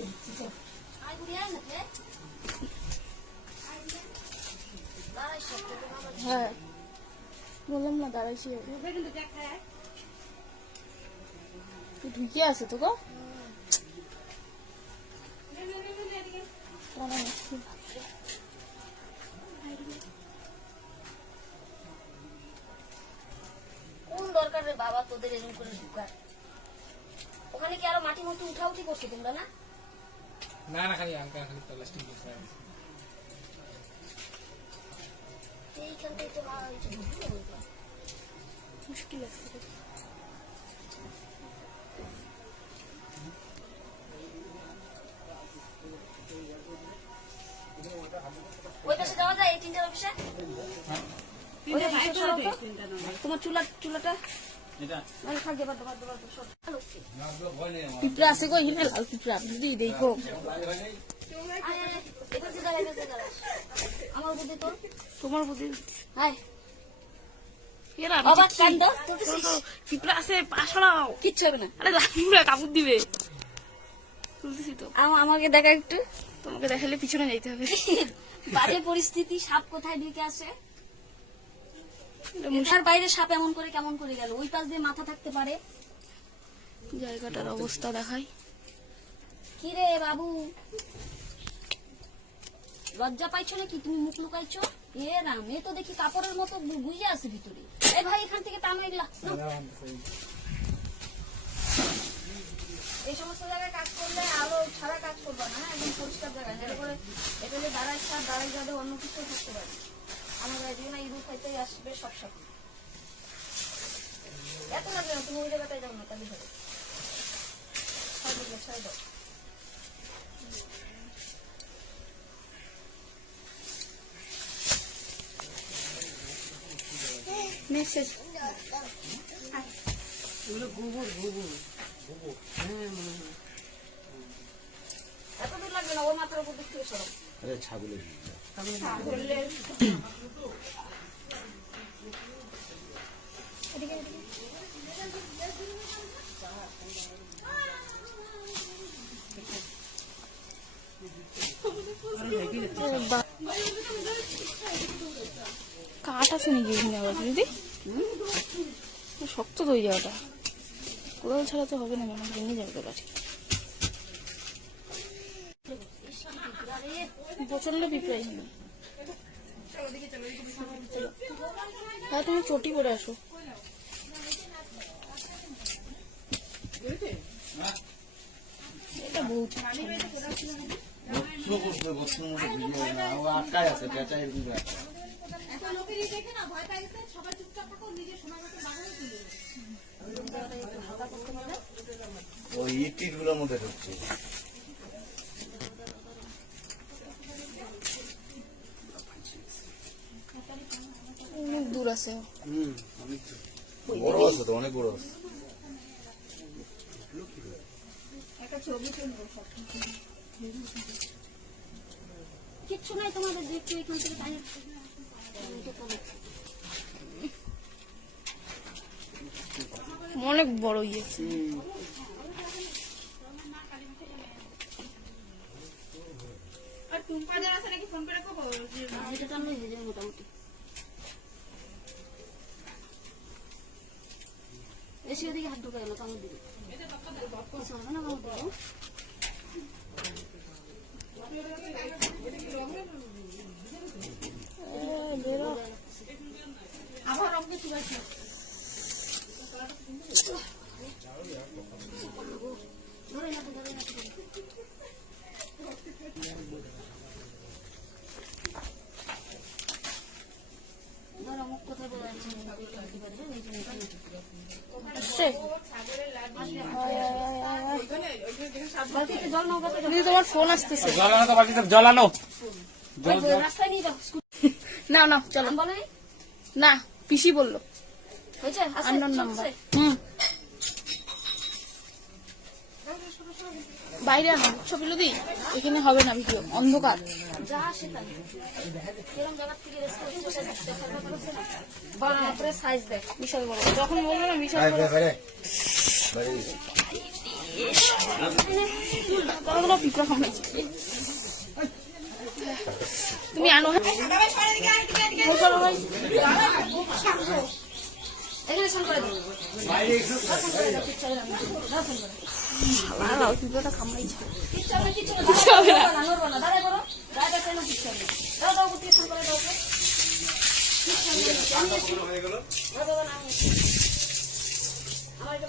দিচ্ছি, চল। হ্যাঁ। বললাম না দাঁড়াইছি। ঢুকে আছে তো গো? কোন দরকার রে বাবা তোদের এরকম করে ঢুকার? ওখানে কি আরও মাটি মতো উঠা উঠি করছ তোমরা না? না না খালি হালকা খালি প্লাস্টিক দিয়ে এইখান থেকে তো। মুশকিল আছে। ওই পাশে যাওয়া যায় এই তিনটার অফিসে। তোমার চুলা চুলাটা? মানে। পিঁপড়া আছে গো লাল দেখো তোমার কিচ্ছু হবে না আরে লাল তো আমাকে দেখা একটু তোমাকে দেখালে পিছনে যাইতে হবে বাজে পরিস্থিতি সাপ কোথায় ঢুকে আসে মুঠার বাইরে সাপ এমন করে কেমন করে গেল? ওই পাশ দিয়ে মাথা থাকতে পারে। জায়গাটার অবস্থা দেখাই। কি রে বাবু? লজ্জা পাইছো নাকি? তুমি মুখ লুকাইছো? এ রাম এ তো দেখি কাপড়ের মতো গুইয়ে আছে ভিতরে। এ ভাই এখান থেকে টানো এগুলা। এই সমস্ত জায়গায় কাজ করলে আলো ছাড়া কাজ করবে না হ্যাঁ? একদম পরিষ্কার জায়গায় যাতে করে এটা হলে দাঁড়ায় সাপ দাঁড়ায় যাবে অন্য কিছু থাকতে পারে আমার গায়ে না ইঁদুর খাইতে আসবে সব সব এত লাগবে না তুমি ওই জায়গাটায় যাও না তাহলে হবে। ছাড় দিলে ছাড় দাও। মেসেজ এত দূর লাগবে না ওর মাথার উপর দিক থেকে সরো। আরে ছাগলের আছে নাকি এখানে আবার দিদি শক্ত তো ওই জায়গাটা। কোদাল ছাড়া তো হবে না, মনে ভেঙে যাবে তো লাঠি প্রচণ্ড পিঁপড়া হ্যাঁ তুমি চটি পরে আসো। এটা বহুত আটকায় আছে পেঁচাই এরকম করে আটকায়। ওই ইট টিটগুলোর মধ্যে ঢুকছে। অনেক দূর আছে। বড় আছে তো অনেক বড় আছে। কিচ্ছু নাই তোমাদের দেখতে এখান থেকে বাইরে অনেক বড় ইয়ে। টুম্পাদের আছে মোটামুটি। এসে ওদিকে হাত ঢুকাই না কামড় দিবে আবার রঙে না, ধরে না ধরো মুখ কোথায় বলে যাচ্ছে আসছে বালতিতে জল নাও বালতিতে জল। দিদি তোমার ফোন আসতেছে। জলানো না না চলো। না পিসি বলল। বাইরে আনো ছবি লুদি এখানে হবে না ভিডিও। অন্ধকার। যা জায়গার থেকে বাপরে সাইজ দেখ বিশাল বড় যখন বলল না বিশাল বড় পিঁপড়া তুমি আনো। স্নান করে দাও, থেকে করে দাও ওকে। কিচ্ছু হবে না, দাও, দাও, দাও, আমি এসছি। আমার এটা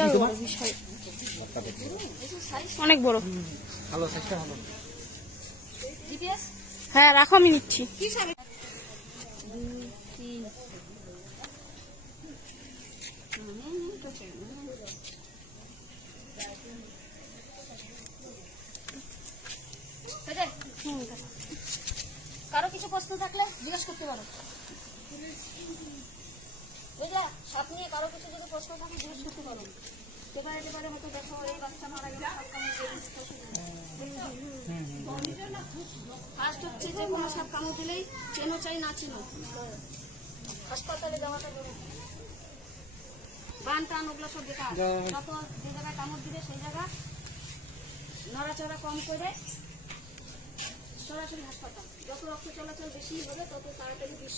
দাও, দাও। বিশাল অনেক বড়। ভালো চেষ্টা ভালো। হ্যাঁ রাখো আমি নিচ্ছি? কারও কিছু প্রশ্ন থাকলে জিজ্ঞেস করতে পারো। বুঝলা? সাপ নিয়ে কারও কিছু যদি প্রশ্ন থাকে জিজ্ঞেস করতে পারো। এবারে এবারে হয়তো দেখো এই বাচ্চা মারা গেছে ফার্স্ট হচ্ছে যে কোনো সাপ কামড় দিলেই চেনো চাই না চেনো। হাসপাতালে যাওয়াটা জরুরি। বান টান ওগুলো সব বেকার। যত যে জায়গায় কামড় দিবে সেই জায়গা নড়াচড়া কম করে সরাসরি হাসপাতাল। যত রক্ত চলাচল বেশি হবে তত তাড়াতাড়ি বিষ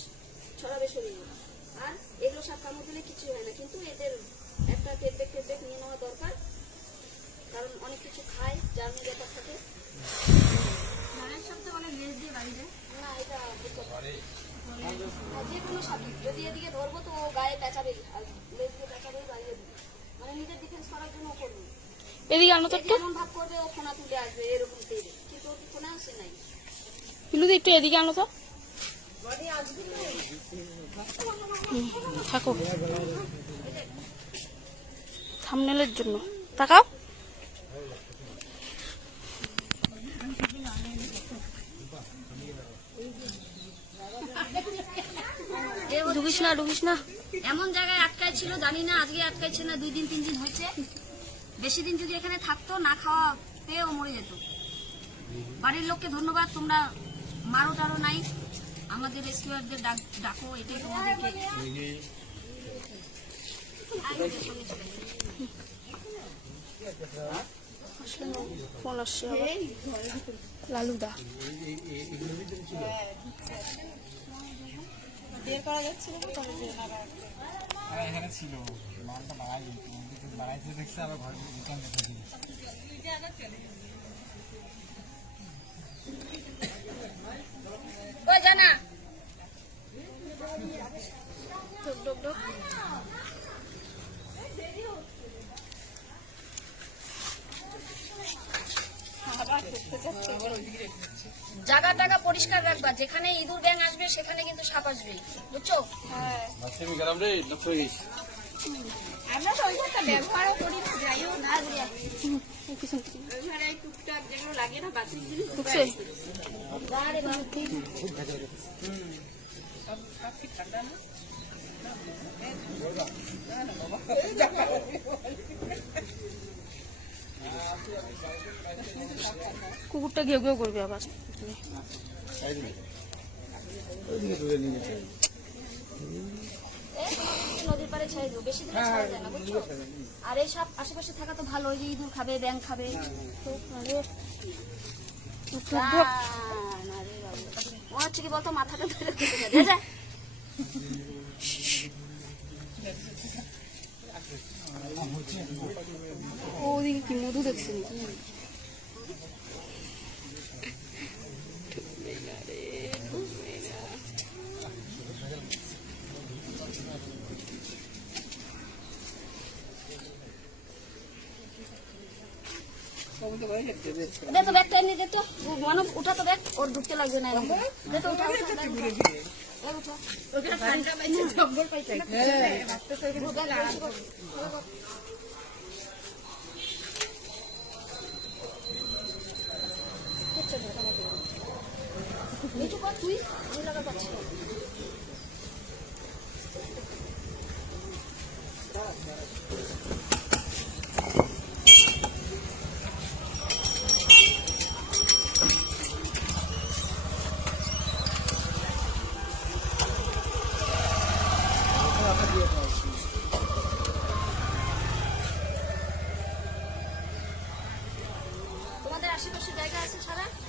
ছড়াবে শরীরে। আর এগুলো সাপ কামড় দিলে কিছু হয় না। কিন্তু এদের একটা টেডবেক টেডবেক নিয়ে নেওয়া দরকার। কারণ অনেক কিছু খায় জার্মি ব্যাপার থাকে। না এটা যে কোনো সাপই যদি এদিকে ধরবো তো ও গায়ে পেঁচাবেই আর লেজ দিয়ে পেঁচাবেই বাড়িয়ে দিবে। মানে নিজের ডিফেন্স করার জন্য করবে। এদিকে আনো তো একটু? এমন ভাব করবে ও ফোনা তুলে আসবে এরকম তেলে কিন্তু ওর ফোনা আসে নাই। পিলুদি একটু এদিকে আনো তো। থাকো। থামনেলের জন্য। তাকাও। ঢুকিস না ঢুকিস না। এমন জায়গায় আটকায় ছিল, জানি না, আজকে আটকাইছে না, দুই দিন, তিন দিন হয়েছে। বেশি দিন যদি এখানে থাকতো, না খাওয়া পেয়েও মরে যেত। বাড়ির লোককে ধন্যবাদ, তোমরা মারো টারো নাই। আমাদের রেস্কিউয়ারদের ডাক ডাকো এটাই তোমাদেরকে। ফোন আসছে লালুদা আরে এখানে ছিল। মালটা বাড়াই বাড়াইতে দেখছে আবার ঘরে রিটার্ন দেখে ওই জানা জায়গা টাগা পরিষ্কার রাখবা যেখানে ইঁদুর ব্যাং আসবে সেখানে কিন্তু সাপ আসবে। বুঝছ? হয়ে আমরা তো ওইটা ব্যবহারও করি না যাইও না টুকটাক যেগুলো লাগে বাতিল জিনিস কুকুরটা ঘেউ ঘেউ করবে আবার। নদীর পাড়ে ছেড়ে দেবো। বেশি দিন ছাড়া যায় না বুঝছ? আর এই সাপ আশেপাশে থাকা তো ভালো ওই ইঁদুর খাবে ব্যাং খাবে। না, না রে বাবু। মনে হচ্ছে কি মাথাটা ধরে কি? মধু দেখছে নাকি দে তো ব্যাগটা এনে দে তো। মানব উঠা তো ব্যাগ। ওর ঢুকতে লাগবে না এরকম। দে তো উঠা উঠা ব্যাগ উঠা। ব্যাগ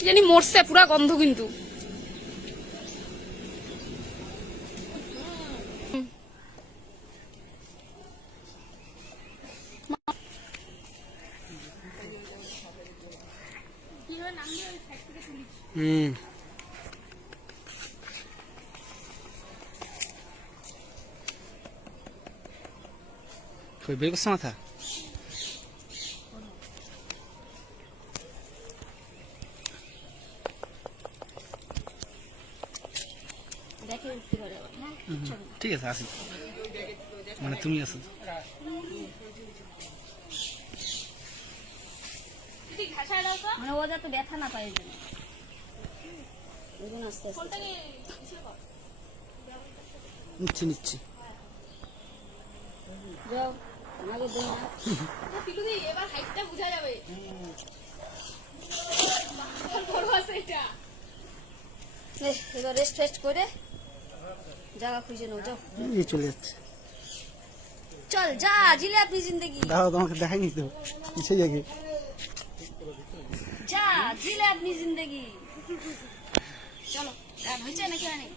কি জানি মরছে পুরা গন্ধ কিন্তু। হুম। বের করছে মাথা দেখে উঠতে পারে আবার, হ্যাঁ? ঠিক আছে আসি। মানে তুমি আছো মানে ও যাতে ব্যথা না পায় নিচ্ছি নিচ্ছি। যাও আমাকে দেই না। এবার হাইটটা বোঝা যাবে। বড় আছে এটা। এবার রেস্ট ফেস্ট করে জায়গা খুঁজে নাও যাও। এই চলে যাচ্ছে। চল যা জিলে আপনি জিন্দগি। দাঁড়াও তোমাকে দেখাইনি তো। যা জিলে আপনি জিন্দগি। চলো হয়েছে নাকি অনেক